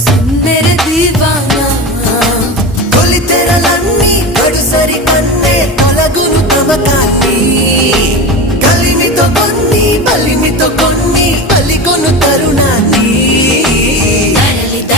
సుందర దీవానా తొలి తెరలన్నీ గడుసరి కన్నే తొలగును తమకాన్ని కలిమితో కొన్ని బలిమితో కొన్ని బలికొను తరుణాన్ని